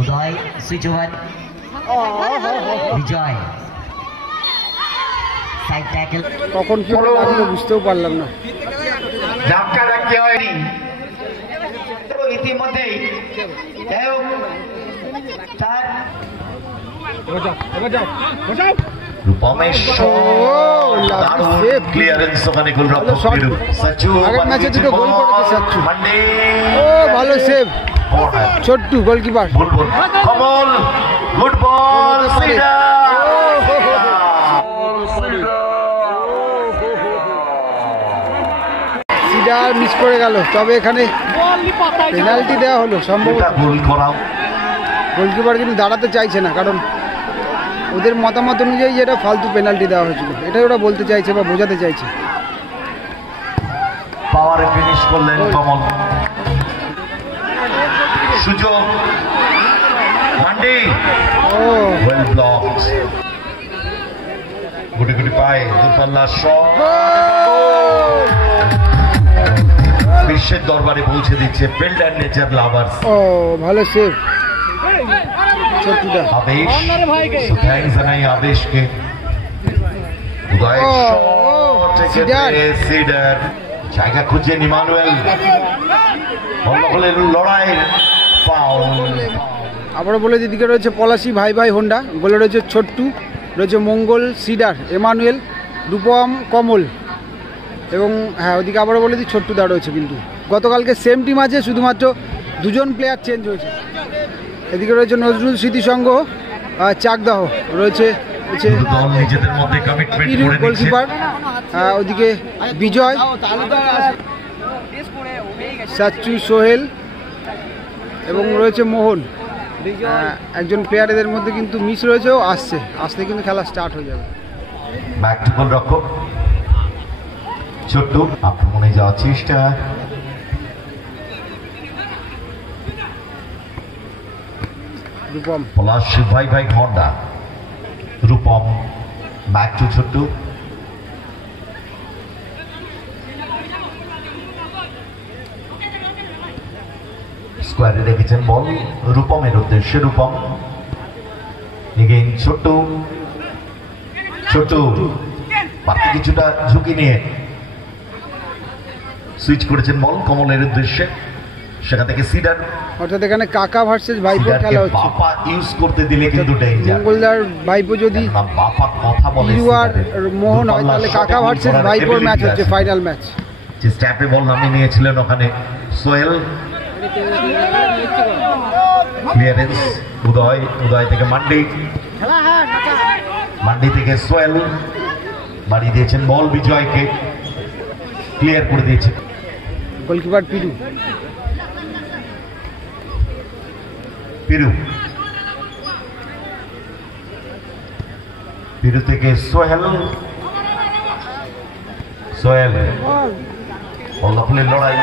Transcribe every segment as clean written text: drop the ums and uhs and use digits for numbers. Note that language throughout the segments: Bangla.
উদয় সুইচ ওভার বিজয় সাইড ট্যাকল কখন কি হলো লাগলো বুঝতেও পারলাম না। ধাক্কা রাখতে হয়নি ইতিমধ্যেই ক্লিয়ারেন্স ওখানে গোলরক্ষক সচ্চু আগের ম্যাচে দুটো গোল করেছে সচ্চু। ও ভালো সেভ ছোট্টু গোলকিপার। কমল গুড বল সিডার মিস করে গেল, তবে এখানে পেনাল্টি দেওয়া হলো সম্ভবত। গোলকিপার কিন্তু দাঁড়াতে চাইছে না, কারণ ওদের মতামত অনুযায়ী যেটা ফালতু পেনাল্টি দেওয়া হয়েছিল, এটাই ওরা বলতে চাইছে বা বোঝাতে চাইছে। পাওয়ারে ফিনিশ করলেন কমল। সুযোগ মান্ডি ওয়েল ব্লকড। গুটি গুটি পায় দূরপাল্লার শট বিশ্বের দরবারে পৌঁছে দিচ্ছে ফিল্ড অ্যান্ড নেচার লাভার্স। ও ভালো সেভ ছোট্টুটা। আবেশ থ্যাঙ্কস জানাই আবেশকে। উদয় সিডার জায়গা খুঁজছেন ইমানুয়েল। লড়াই আবারও বলে দিদিকে রয়েছে পলাশি ভাই ভাই হোন্ডা, গোলে রয়েছে ছোট্টু, রয়েছে মঙ্গল সিডার, এমানুয়েল, রূপম, কমল এবং হ্যাঁ ওদিকে আবারও বলে দিই ছোট্টু দা রয়েছে। কিন্তু গতকালকে সেম টিম আছে, শুধুমাত্র দুজন প্লেয়ার চেঞ্জ হয়েছে। এদিকে রয়েছে নজরুল স্মৃতিসংঘ চাকদাহ, রয়েছে গোলকিপার, ওদিকে বিজয়, সাচ্চু, সোহেল এবং রয়েছে মোহন। একজন প্লেয়ার এদের মধ্যে কিন্তু মিস রয়েছে, ও আসতে কিন্তু খেলা স্টার্ট হয়ে যাবে। গোলরক্ষক ছোট্টু আক্রমণে যাওয়ার চেষ্টা, রূপম পলাশ ভাই ভাই Honda, Rupam back to Chhotu. স্কোয়ারে রেখেছেন বল রূপমের উদ্দেশ্যে, রূপম এগেইন ছোট্টু, ছোট্টু বাড়তি কিছুটা ঝুঁকি নিয়ে সুইচ করেছেন বল কমলের উদ্দেশ্যে, সেখান থেকে সিডার। অর্থাৎ এখানে কাকা ভার্সেস ভাইপো খেলা হচ্ছে। বাপা ইউজ করতে দিলে কিন্তু ডেঞ্জার। মঙ্গলদার ভাইপো যদি বাপা কথা বলে আর মোহন হয়, তাহলে কাকা ভার্সেস ভাইপোর ম্যাচ হচ্ছে, ফাইনাল ম্যাচ। যে স্ট্যাপে বল নামিয়ে নিয়েছিলেন ওখানে সোহেল। ক্লিয়ারেন্স উদয় থেকে মান্ডি, মান্ডি থেকে সোহেল বাড়িয়ে দিয়েছেন বল বিজয়কে, ক্লিয়ার করে দিয়েছে গোলকিপার পিরু। পিরু থেকে সোহেল বল্লভুলের লড়াই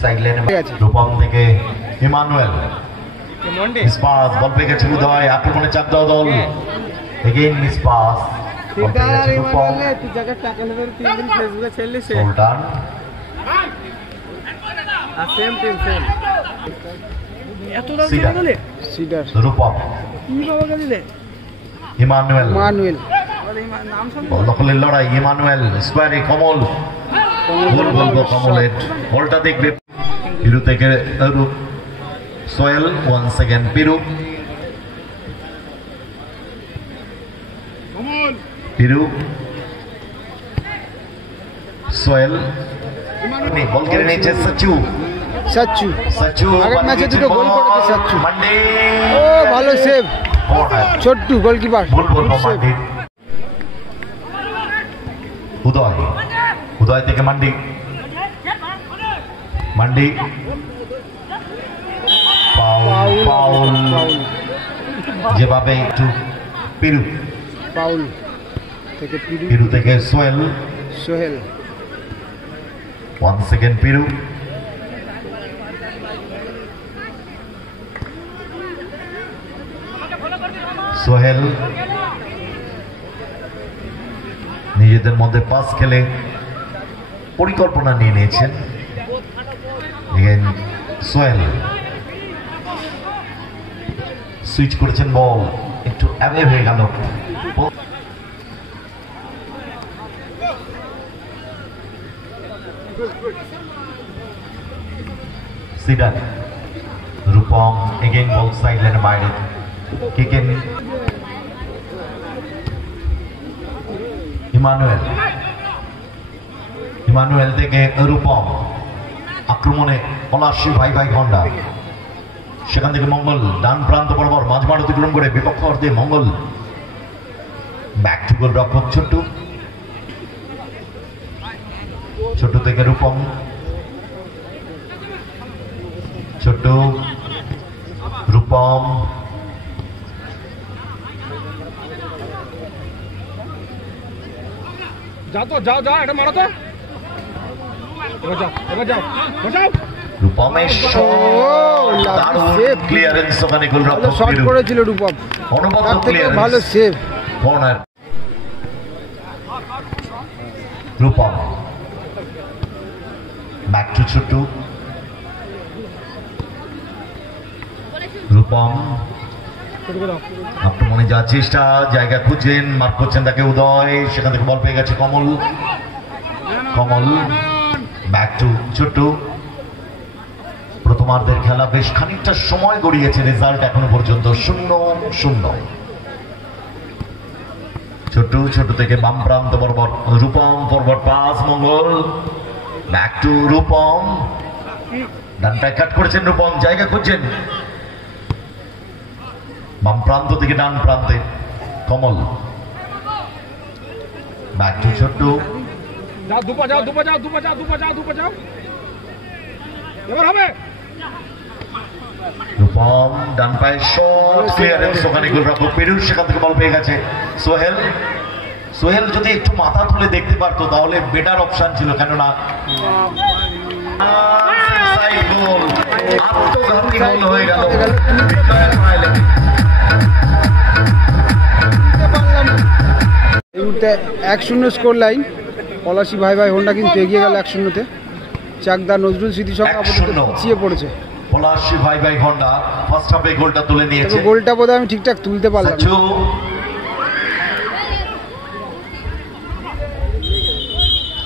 সাইড লাইনে। রূপম থেকে ইমানুয়েল, মিসপাস বল পেয়ে গেছে উদয়, আক্রমণে চাপ দেওয়া দল, এগেইন মিসপাস রূপম ইমানুয়েল বল্লভুলের লড়াই, ইমানুয়েল স্কোয়ারে কমল, গোল বলবো কমলের বলটা দেখবে। পিরু থেকে সোহেল, ওয়ান্স अगेन পিরু, সোহেল বল কেড়ে নিয়েছে সচ্চু। আগের ম্যাচে দুটো গোল করেছে সচ্চু। ও ভালো সেভ ছোট্টু গোলকিপার। উদয় থেকে মান্ডি, পাউল যেভাবে একটু পিরু, পাউল থেকে পিরু থেকে সোহেল, ওয়ান্স अगेन পিরু, সোহেল নিজেদের মধ্যে পাস খেলে পরিকল্পনা নিয়ে নিয়েছেন। সোহেল সুইচ করেছেন, বল একটু অ্যাওয়ে হয়ে গেল। সিডার, রূপম এগেইন বল সাইড লাইনের বাইরে, কিকেন ইমানুয়েল থেকে রূপম, আক্রমণে পলাশী ভাই ভাই ঘন্টা, সেখান থেকে মঙ্গল ডান প্রান্ত বরাবর মাঝমাঠ অতিক্রম করে বিপক্ষ অর্ধে মঙ্গল, ব্যাক টু গোল রক্ষক ছোট্টু, ছোট্ট থেকে রূপম, ছোট্ট রূপম, রূপমের ক্লিয়ারেন্স, ওখানে গোলরক্ষক শট করেছিল রূপম, অনুপম ভালো save. Corner, Rupam back to Chhotu, Rupam আক্রমণে যাওয়ার চেষ্টা, জায়গা খুঁজছেন, মার্ক করছেন তাকে উদয়, সেখান থেকে বল পেয়ে গেছে কমল, কমল ব্যাক টু ছোট্টু। প্রথমার্ধের খেলা বেশ খানিকটা সময় গড়িয়েছে, রেজাল্ট এখনো পর্যন্ত 0-0। ছোট্টু থেকে বাম প্রান্ত বরাবর Rupam, forward pass Mangal, back to Rupam, ডানটায় কাট করেছেন রূপম, জায়গা খুঁজছেন, বাম প্রান্ত থেকে ডান প্রান্তে কমল, ব্যাক টু ছোট্টু, রূপম ডান পায়ে শট, ক্লিয়ারেন্স, ওখানে গোলরক্ষক পেরুর, সেখান থেকে বল পেয়ে গেছে সোহেল। সোহেল যদি একটু মাথা তুলে দেখতে পারতো তাহলে বেটার অপশন ছিল, কেননা আত্মঘাতী গোল হয়ে গেল। এই মুহূর্তে 1-0 স্কোর লাইন, পলাশী ভাই ভাই হোন্ডা কিন্তু এগিয়ে গেল 1-0-তে। চাকদা নজরুল স্মৃতিসংঘ আপাতত পিছিয়ে পড়েছে। পলাশী ভাই ভাই হোন্ডা ফার্স্ট হাফে গোলটা তুলে নিয়েছে, গোলটা বোধহয় আমি ঠিকঠাক তুলতে পারলাম না।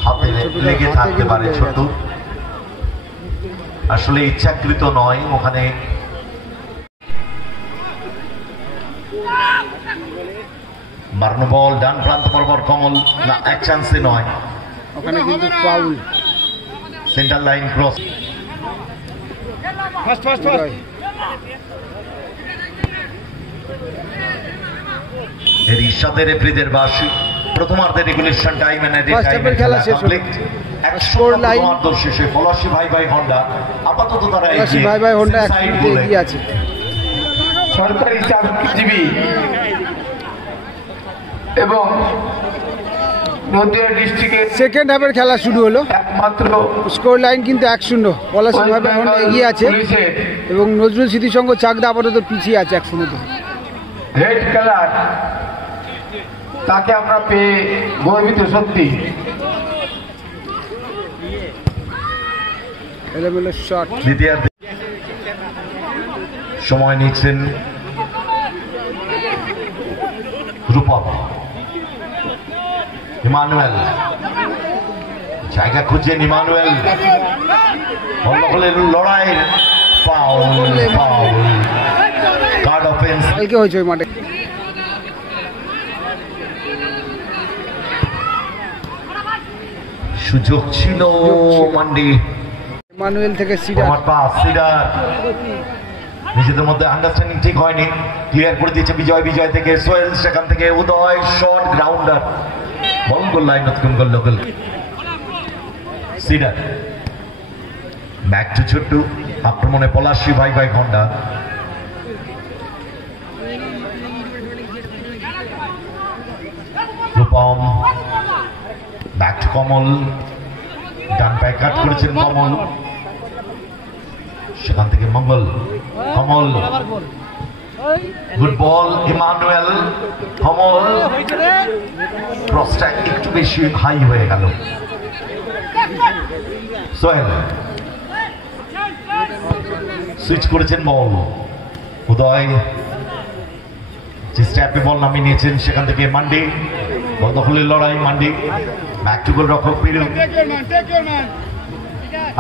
হাতে লেগে থাকতে পারে ছোট, আসলে ইচ্ছাকৃত নয়। ওখানে বাড়ানো বল ডান প্রান্ত বরাবর কমল, না এক চান্সে নয়, ওখানে কিন্তু ফাউল। সেন্টার লাইন ক্রস, এর ইশাদের রেফারিদের বাসী প্রথমার্ধের রেগুলেশন টাইম এন্ড এডিট টাইমের খেলা কমপ্লিট। স্কোর লাইন শেষে পলাশী ভাই ভাই হোন্ডা আপাতত তারা এগিয়ে আছে। সরকারি চাকরিজীবী এবং নদিয়া ডিস্ট্রিক্টের সেকেন্ড হাফের খেলা শুরু হলো। একমাত্র স্কোর লাইন কিন্তু 1-0, পলাশী ভাই ভাই হোন্ডা এগিয়ে আছে এবং নজরুল স্মৃতিসংঘ চাকদা আপাতত পিছিয়ে আছে 1-0-তে। হেড খেলার তাকে আমরা পেয়ে গর্বিত সত্যি। এলোমেলো শট, দ্বিতীয়ার্ধে সময় নিচ্ছেন রূপম, ইমানুয়েল জায়গা খুঁজছেন, ইমানুয়েল লড়াই, ফাউল, ফাউল, কার্ড অফেন্স হয়েছে ওই মাঠে। সুযোগ ছিল মান্ডি, ইমানুয়েল থেকে সিডার, নিজেদের মধ্যে আন্ডারস্ট্যান্ডিং ঠিক হয়নি, ক্লিয়ার করে দিয়েছে বিজয় থেকে সোহেল, সেখান থেকে উদয় শর্ট গ্রাউন্ডার, বল গোল লাইন অতিক্রম করল গোল। সিডার ব্যাক টু ছোট্টু, আক্রমণে পলাশী ভাই ভাই হোন্ডা, রূপম ব্যাক টু কমল, ডান পায়ে কাট করেছেন কমল, সেখান থেকে মঙ্গল, কমল গুড বল, ইমানুয়েল, কমল, ক্রসটা একটু বেশি হাই হয়ে গেল। সোহেল সুইচ করেছেন বল, উদয় যে স্ট্যাপে বল নামিয়ে নিয়েছেন সেখান থেকে মান্ডি, বল দখলের লড়াই মান্ডি, ব্যাক টু গোল রক্ষক পিরু,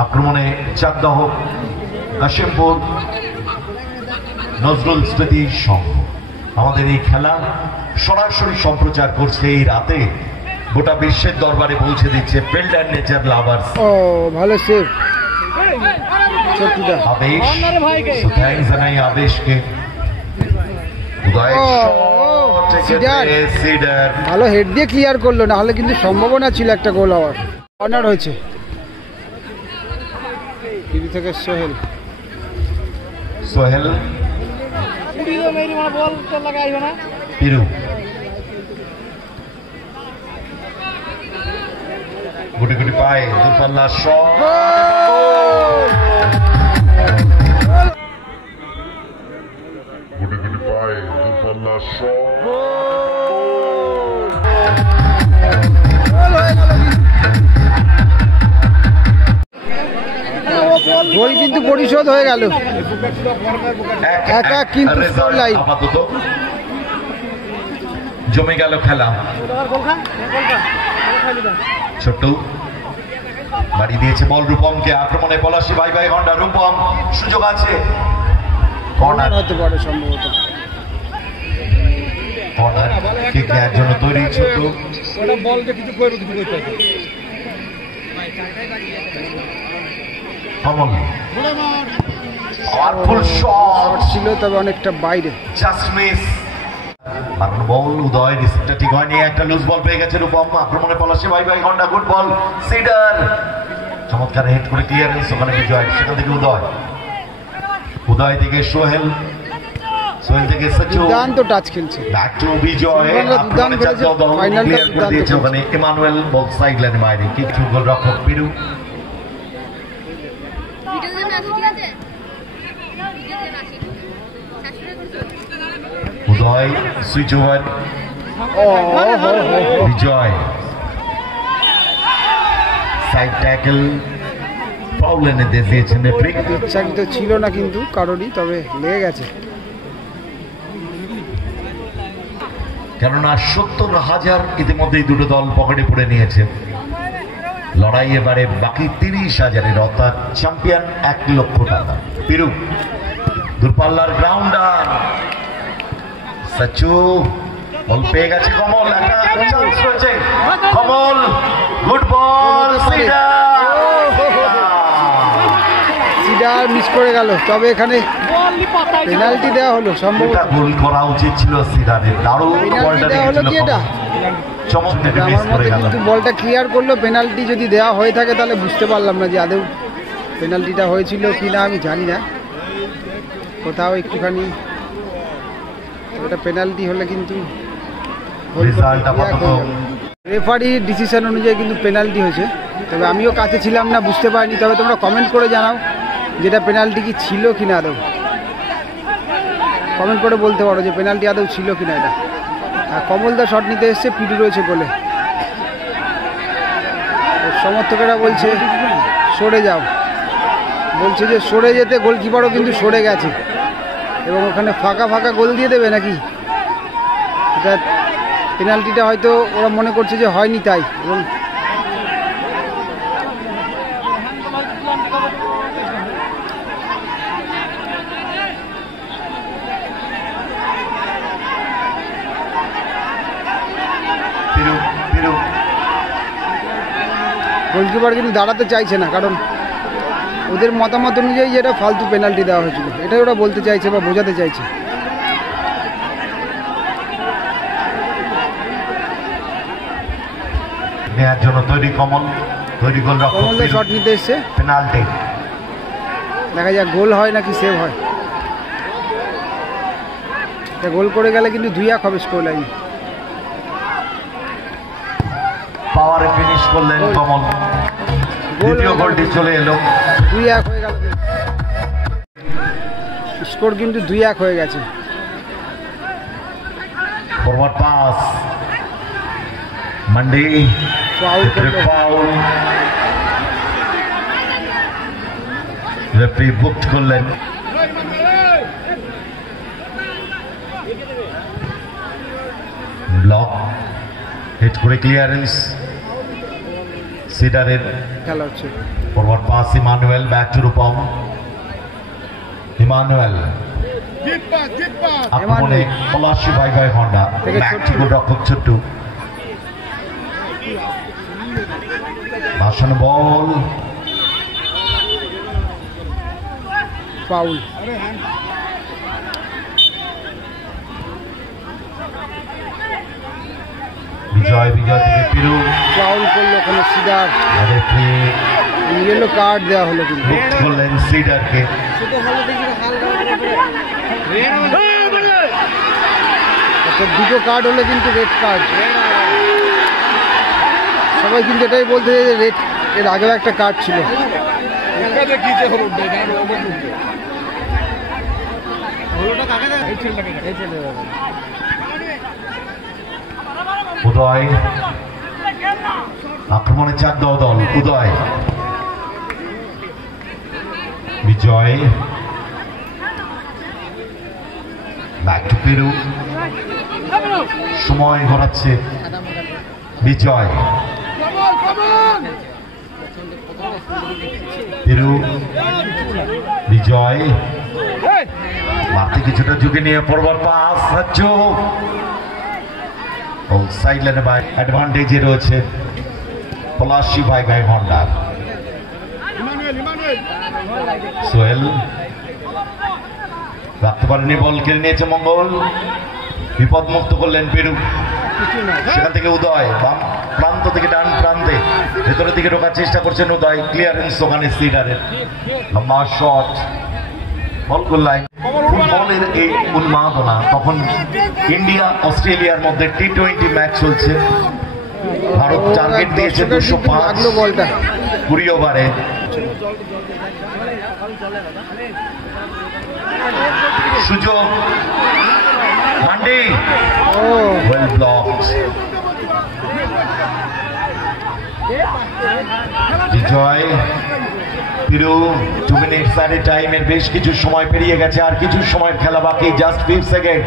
আক্রমণে চাকদহ, কাশিমপুর, নজরুল স্মৃতি সংঘ। আমাদের এই খেলা সরাসরি সম্প্রচার করছে এই রাতে, গোটা বিশ্বের দরবারে পৌঁছে দিচ্ছে ফিল্ড অ্যান্ড নেচার লাভার্স। ও ভালো সেভ ছোট্টুটা। আবেশ, থ্যাঙ্কস জানাই আবেশকে। ভালো হেড দিয়ে ক্লিয়ার করলো, না হলে কিন্তু সম্ভাবনা ছিল একটা গোল হওয়ার। কর্নার হয়েছে টিভি থেকে সোহেল। সোহেল পিরু, গুটি গুটি পায় দূরপাল্লা শট, গুটি গুটি পায় দূরপাল্লা শট, গোল কিন্তু পরিশোধ হয়ে গেল, একা কিন্তু স্কোর লাইন। আপাতত জমে গেল খেলা। ছোট্ট বাড়ি দিয়েছে বল রূপমকে, আক্রমণে পলাশী ভাই ভাই হন্ডা। রূপম সুযোগ আছে, কর্নার হতে পারে সম্ভবত। কর্নার কিক নেওয়ার জন্য তৈরি ছোট্ট। কমল পাওয়ারফুল শট ছিল, তবে অনেকটা বাইরে, জাস্ট মিস। বল উদয়, রিসিভটা ঠিক হয়নি, একটা লুজ বল পেয়ে গেছে রূপম। আক্রমণে পলাশী ভাই ভাই হন্ডা, গুড বল সিডার, চমৎকার হেড করে ক্লিয়ারেন্স, ওখানে বিজয়, সেখান থেকে উদয়, উদয় থেকে সোহেল, সোহেল থেকে সচু, দুর্দান্ত টাচ খেলছে, ব্যাক টু বিজয়, আক্রমণে চাকদহ ক্লিয়ার করে দিয়েছে ওখানে ইমানুয়েল, বল সাইড লাইনে বাইরে, কিক টু গোল রক্ষক পিরু। উদয় সুইচ ওভার, বিজয় সাইড ট্যাকল, ফাউল এনে দিয়েছেন রেফারি। ইচ্ছাকৃত ছিল না কিন্তু কারোরই, তবে লেগে গেছে। কেননা 70,000 ইতিমধ্যেই দুটো দল পকেটে পড়ে নিয়েছে। লড়াই এবারে বাকি 30,000-এর, অর্থাৎ চ্যাম্পিয়ন 1 লক্ষ টাকা। পিরু দূরপাল্লার গ্রাউন্ডার, সচু বল পেয়ে গেছে, কমল একটা চান্স রয়েছে, কমল গুড বল, সিডার মিস করে গেল, তবে এখানে পেনাল্টি দেওয়া হলো সম্ভবত। গোল করা উচিত ছিল সিডারের, দারুণ বলটা দিয়েছিল, চমৎকার মিস করে গেল। কিন্তু বলটা ক্লিয়ার করলো, পেনাল্টি যদি দেওয়া হয়ে থাকে তাহলে বুঝতে পারলাম না যে আদৌ পেনাল্টিটা হয়েছিল কি না, আমি জানি না। কোথাও একটুখানি ওটা পেনাল্টি হলে কিন্তু রেফারির ডিসিশন অনুযায়ী কিন্তু পেনাল্টি হয়েছে, তবে আমিও কাছে ছিলাম না, বুঝতে পারিনি। তবে তোমরা কমেন্ট করে জানাও যেটা পেনাল্টি কি ছিল কিনা, আদৌ কমেন্ট করে বলতে পারো যে পেনাল্টি আদৌ ছিল কিনা এটা। আর কমলদা শট নিতে এসছে, পিডি রয়েছে গোলে, সমর্থকেরা বলছে সরে যাও, বলছে যে সরে যেতে, গোলকিপারও কিন্তু সরে গেছে এবং ওখানে ফাঁকা ফাঁকা গোল দিয়ে দেবে নাকি, এটা পেনাল্টিটা হয়তো ওরা মনে করছে যে হয়নি তাই। এবং গোলকিপার কিন্তু দাঁড়াতে চাইছে না, কারণ ওদের মতামত অনুযায়ী যেটা ফালতু পেনাল্টি দেওয়া হয়েছিল, এটাই ওরা বলতে চাইছে বা বোঝাতে চাইছে। নেয়ার জন্য তৈরি কমল, তৈরি গোল রক্ষক, কমলদা শট নিতে এসছে, পেনাল্টি, দেখা যাক গোল হয় নাকি সেভ হয়। গোল করে গেলে কিন্তু 2-1 হবে স্কোর লাইন। পাওয়ারে ফিনিশ করলেন কমল, দ্বিতীয় গোলটি চলে এলো, 2-1 হয়ে গেল, স্কোর কিন্তু 2-1 হয়ে গেছে। ফরওয়ার্ড পাস, মান্ডি ফাউল, রেফারি বুকড করলেন। ব্লক হিট করে ক্লিয়ারেন্স সিডারের খেলা হচ্ছে। Forward pass Emmanuel back to Rupam Emmanuel আক্রমণে পলাশী ভাই ভাই হন্ডা ব্যাক টু গোলরক্ষক ছোট্টু ভাসানো বল ফাউল। বিজয় থেকে পিরু ফাউল করলো ওখানে সিডার, রেফারি ইয়েলো কার্ড দেওয়া হলো কিন্তু। মুক্ত করলেন সিডারকে। আচ্ছা, দুটো কার্ড হলে কিন্তু রেড কার্ড। সবাই কিন্তু এটাই বলতে যে রেড, এর আগেও একটা কার্ড ছিল। উদয় আক্রমণে চার দল উদয় বিজয় ব্যাক টু পেরু সময় ঘোরাচ্ছে বিজয় পেরু বিজয় মারতে কিছুটা ঝুঁকে নিয়ে ফরওয়ার্ড পাস সাইড লাইনে বাই অ্যাডভান্টেজে রয়েছে পলাশী ভাই ভাই হন্ডা। সোহেল রাখতে পারেনি, বল কেড়ে নিয়েছে মঙ্গল, বিপদ মুক্ত করলেন পেরু। সেখান থেকে উদয় বাম প্রান্ত থেকে ডান প্রান্তে ভেতরের দিকে ঢোকার চেষ্টা করছেন উদয়, ক্লিয়ারেন্স ওখানে সিডারের লম্বা শট, বল গোল লাইন। ফুটবলের এই উন্মাদনা, তখন ইন্ডিয়া অস্ট্রেলিয়ার মধ্যে টি-20 ম্যাচ চলছে। ভারত টার্গেট দিয়েছে 205 বলটা 20 ওভারে। সুযোগ মান্ডি, ওয়েল ব্লকড। বিজয় পিরু 2 মিনিটস আরে টাইমের বেশ কিছু সময় পেরিয়ে গেছে, আর কিছু সময়ের খেলা বাকি, জাস্ট 5 সেকেন্ড।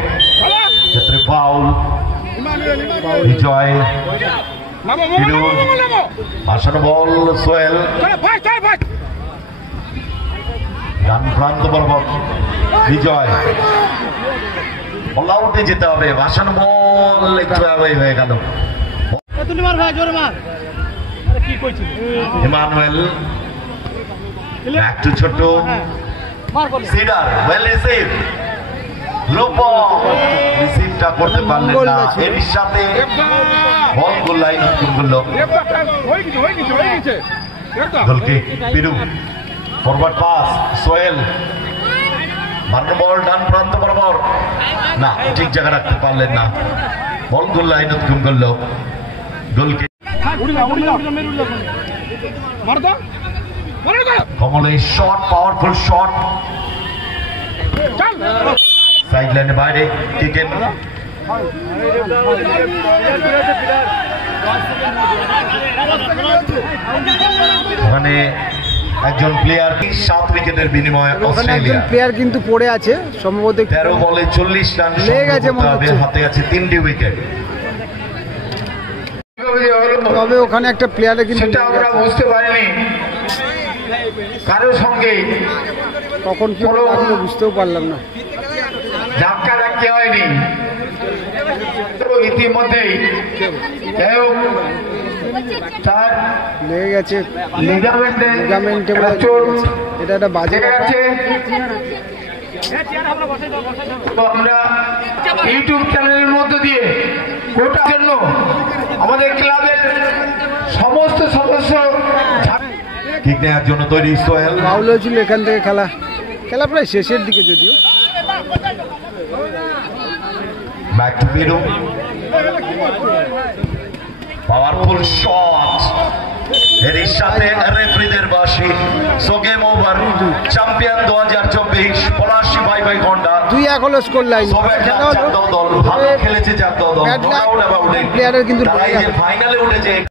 ক্ষেত্রে ফাউল। বিজয় পিরু ভাসানো বল সোহেল ডান প্রান্ত বরাবর বিজয়, বল আউটে যেতে হবে, ভাসানো বল একটু অ্যাওয়ে হয়ে গেল। ইমানুয়েল ব্যাক টু ছোট সিডার, ওয়েল রিসিভ রূপম, রিসিভটা করতে পারলেন না, এর সাথে বল গোল লাইন করলো। গোলকিক পিরু, ফরওয়ার্ড পাস সোহেল, মারনো বল ডান প্রান্ত বরাবর, না ঠিক জায়গা রাখতে পারলেন না, বল গোল লাইন উৎক্ষেপ করলো। গোলকিক কমলের শট, পাওয়ারফুল শট, সাইড লাইনে বাইরে কিকেন। ওখানে একজন প্লেয়ার 7 উইকেটের বিনিময়ে অস্ট্রেলিয়া প্লেয়ার কিন্তু পড়ে আছে সম্ভবত। 13 বলে 40 রান লেগে গেছে মনে হচ্ছে, হাতে আছে 3টি উইকেট। তবে ওখানে একটা প্লেয়ারে কিন্তু সেটা আমরা বুঝতে পারিনি, কারোর সঙ্গে কখন কি লাগলো বুঝতেও পারলাম না, ধাক্কা ধাক্কি হয়নি। তো ইতিমধ্যেই তার লেগে গেছে লিগামেন্টে চোট, এটা একটা বাজে গেছে। তো আমরা ইউটিউব চ্যানেলের মধ্য দিয়ে গোটার জন্য আমাদের ক্লাবের সমস্ত সদস্য ঠিক নেওয়ার জন্য তৈরি সোহেল। ফাউল হয়েছিল এখান থেকে, খেলা প্রায় শেষের দিকে যদিও। ব্যাক টু পিরু, পাওয়ারফুল শট, এর সাথে রেফারিদের বাঁশি। So game over, champion 2024 Palashi ভাই ভাই হন্ডা। 2-1 হলো স্কোর লাইন। দল ভালো খেলেছে, 4 দল, প্লেয়ারের কিন্তু ফাইনালে উঠেছে।